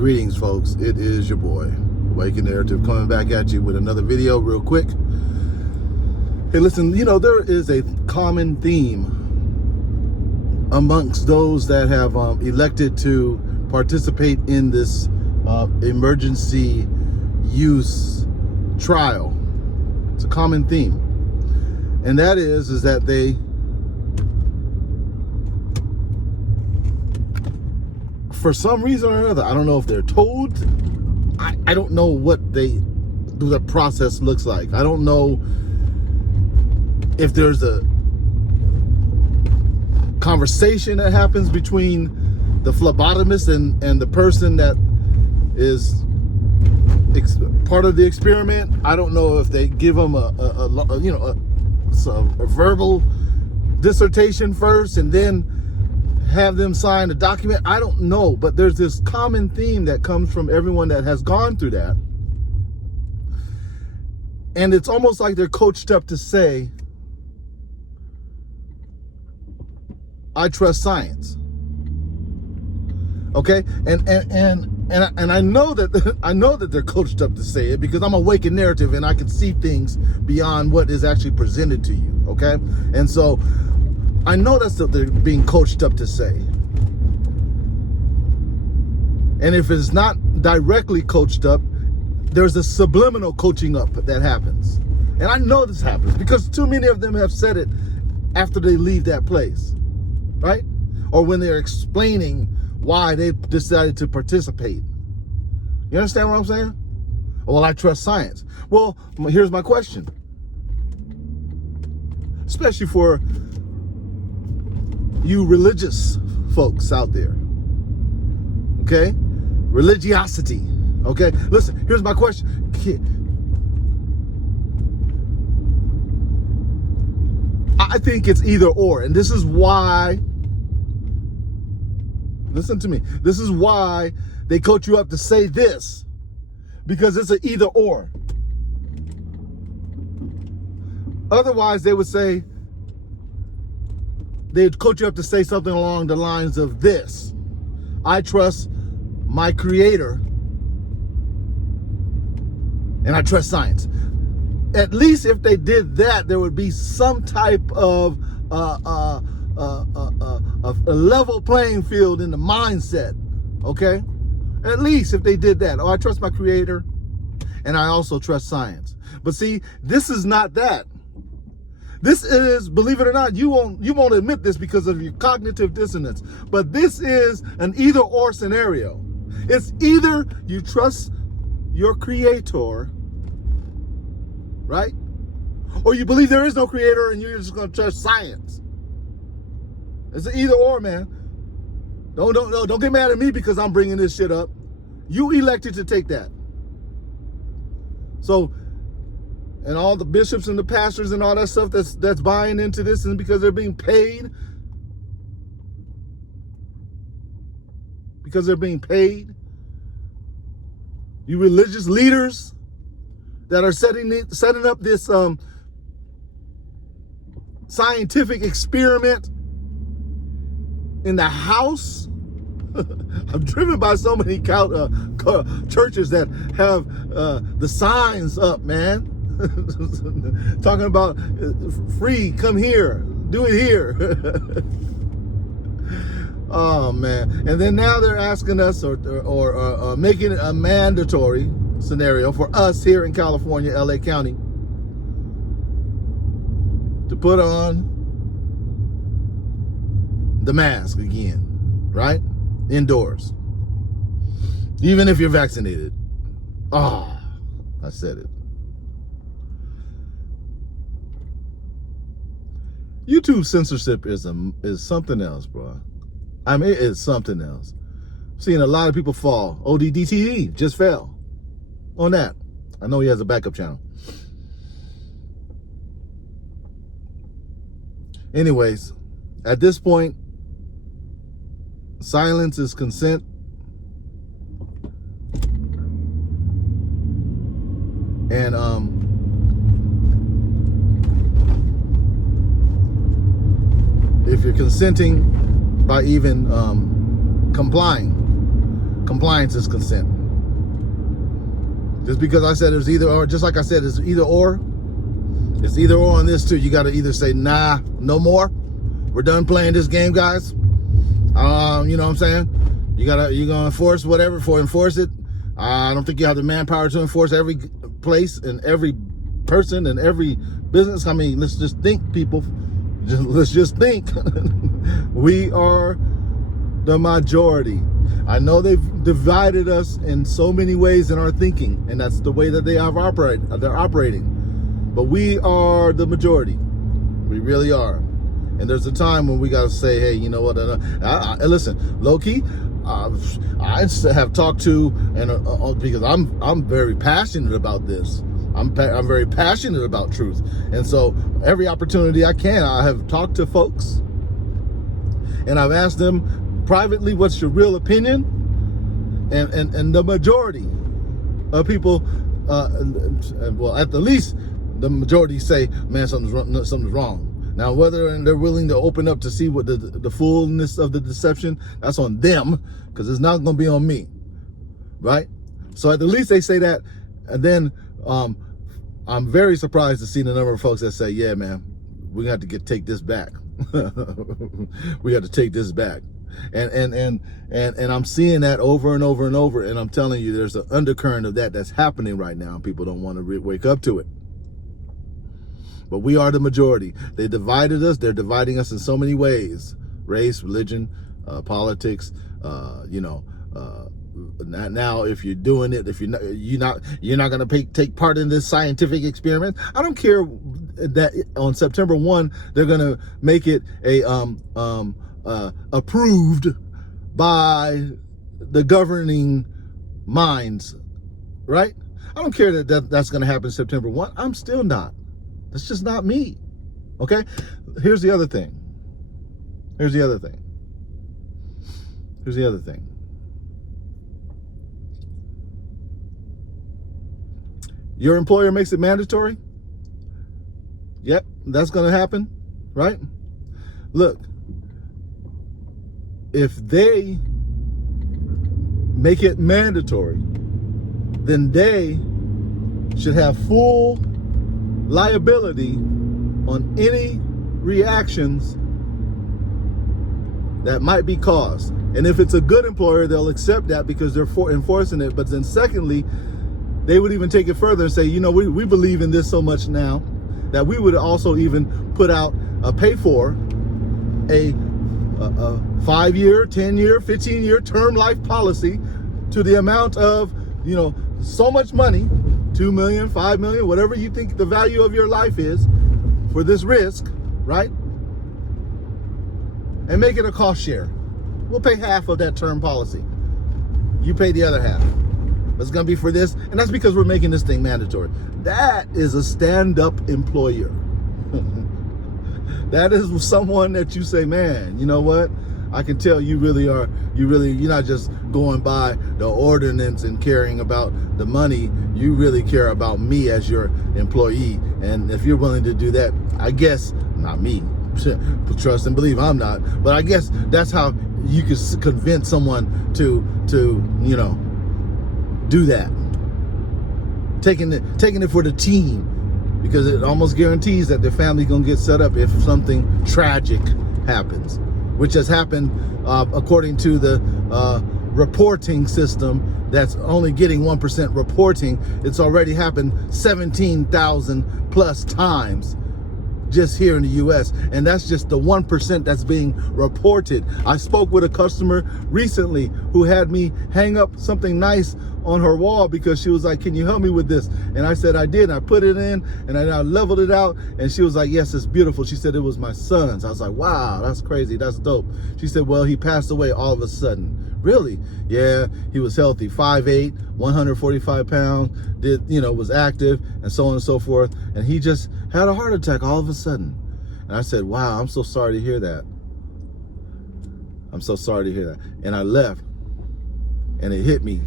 Greetings, folks. It is your boy, Awakened Narrative, coming back at you with another video real quick. Hey, listen, there is a common theme amongst those that have elected to participate in this emergency use trial. It's a common theme. And that is that they for some reason or another, I don't know if they're told, I don't know what the process looks like. I don't know if there's a conversation that happens between the phlebotomist and the person that is part of the experiment. I don't know if they give them a verbal dissertation first and then have them sign a document. I don't know, but there's this common theme that comes from everyone that has gone through that. And it's almost like they're coached up to say, I trust science. Okay? And I know that they're coached up to say it because I'm Awakened Narrative and I can see things beyond what is actually presented to you. Okay? And so I know that's what they're being coached up to say. And if it's not directly coached up, there's a subliminal coaching up that happens. And I know this happens because too many of them have said it after they leave that place, right? Or when they're explaining why they decided to participate. You understand what I'm saying? Well, I trust science. Well, here's my question. Especially for you religious folks out there, okay? Religiosity, okay? Listen, here's my question. I think it's either or, and this is why, listen to me, this is why they coach you up to say this, because it's an either or. Otherwise, they would say, they'd coach you up to say something along the lines of this: I trust my creator and I trust science. At least if they did that, there would be some type of a level playing field in the mindset, okay? At least if they did that. Oh, I trust my creator and I also trust science. But see, this is not that. This is, believe it or not, you won't admit this because of your cognitive dissonance, but this is an either or scenario. It's either you trust your creator, right? Or you believe there is no creator and you're just going to trust science. It's an either or, man. Don't get mad at me because I'm bringing this shit up. You elected to take that. So, and all the bishops and the pastors and all that stuff that's buying into this, and because they're being paid. Because they're being paid. You religious leaders that are setting up this scientific experiment in the house. I'm driven by so many churches that have the signs up, man. Talking about free, come here, do it here. Oh man. And then now they're asking us or making it a mandatory scenario for us here in California, LA County, to put on the mask again, right? Indoors. Even if you're vaccinated. Oh, I said it. YouTube censorship is something else, bro. I mean, it's something else. I'm seeing a lot of people fall. ODDTV just fell on that. I know he has a backup channel. Anyways, at this point, silence is consent. And if you're consenting by even complying Compliance is consent. Just because I said it's either or, just like I said, it's either or. It's either or on this too. You got to either say, nah, no more. We're done playing this game, guys. You know what I'm saying? You're going to enforce whatever enforce it. I don't think you have the manpower to enforce every place and every person and every business. I mean, let's just think, people. Let's just think. We are the majority. I know they've divided us in so many ways in our thinking, and that's the way that they're operating. But we are the majority. We really are. And there's a time when we got to say, hey, you know what? Listen, low-key, I have talked to, and because I'm very passionate about this. I'm very passionate about truth. And so every opportunity I can, I have talked to folks, and I've asked them privately, what's your real opinion? And the majority of people, well, at the least, the majority say, man, something's wrong. Now, whether they're willing to open up to see what the fullness of the deception, that's on them, because it's not going to be on me, right? So at the least they say that. And then I'm very surprised to see the number of folks that say, yeah, man, we have to take this back. We have to take this back. And I'm seeing that over and over and over. And I'm telling you, there's an undercurrent of that's happening right now. People don't want to wake up to it. But we are the majority. They divided us. They're dividing us in so many ways: race, religion, politics. Now, if you're doing it, if you're not going to take part in this scientific experiment. I don't care that on September 1 they're going to make it a approved by the governing minds, right? I don't care that's going to happen September 1. I'm still not. That's just not me. Okay? Here's the other thing. Your employer makes it mandatory? Yep, that's going to happen, right? Look, if they make it mandatory, then they should have full liability on any reactions that might be caused. And if it's a good employer, they'll accept that because they're enforcing it. But then secondly, they would even take it further and say, you know, we believe in this so much now that we would also even put out pay for a 5-year, 10-year, 15-year term life policy to the amount of, you know, so much money, 2 million, 5 million, whatever you think the value of your life is for this risk, right? And make it a cost share. We'll pay half of that term policy. You pay the other half. It's going to be for this. And that's because we're making this thing mandatory. That is a stand-up employer. That is someone that you say, man, you know what? I can tell you're not just going by the ordinance and caring about the money. You really care about me as your employee. And if you're willing to do that, I guess, not me, trust and believe I'm not, but I guess that's how you could convince someone to you know, do that. Taking it for the team, because it almost guarantees that their family's gonna get set up if something tragic happens, which has happened according to the reporting system that's only getting 1% reporting. It's already happened 17,000 plus times just here in the US, and that's just the 1% that's being reported. I spoke with a customer recently who had me hang up something nice on her wall because she was like, can you help me with this? And I said I did, and I put it in, and I leveled it out, and she was like, yes, it's beautiful. She said it was my son's. I was like, wow, that's crazy, that's dope. She said, well, he passed away all of a sudden. Really? Yeah, he was healthy, 5'8", 145 pounds, was active, and so on and so forth, and he just had a heart attack all of a sudden. And I said, wow, I'm so sorry to hear that. I'm so sorry to hear that. And I left, and it hit me.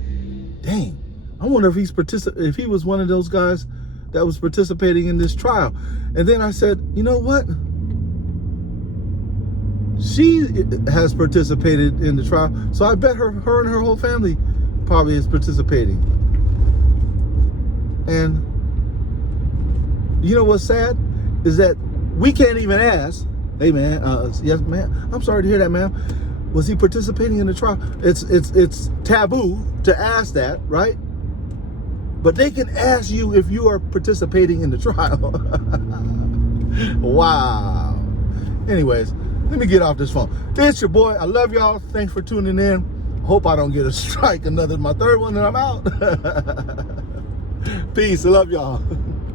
Dang, I wonder if if he was one of those guys that was participating in this trial. And then I said, you know what? She has participated in the trial, so I bet her and her whole family probably is participating. And you know what's sad is that we can't even ask, hey man, yes man, I'm sorry to hear that, man. Was he participating in the trial? It's taboo to ask that, right? But they can ask you if you are participating in the trial. Wow. Anyways, let me get off this phone. It's your boy. I love y'all. Thanks for tuning in. Hope I don't get a strike. My third one and I'm out. Peace. I love y'all.